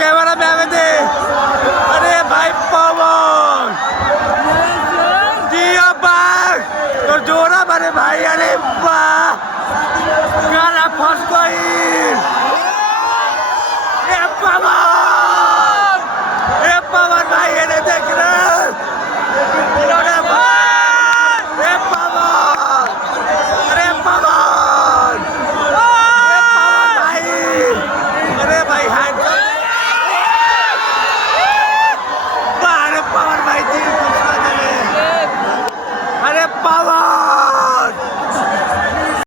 camera man they अरे भाई पवन जिया बाग तो जोरा मारे भाई अरे वाह गाना फंस गई ए पवन भाई ये देख रहे अरे भाई ए पवन अरे पवन भाई अरे भाई हाथ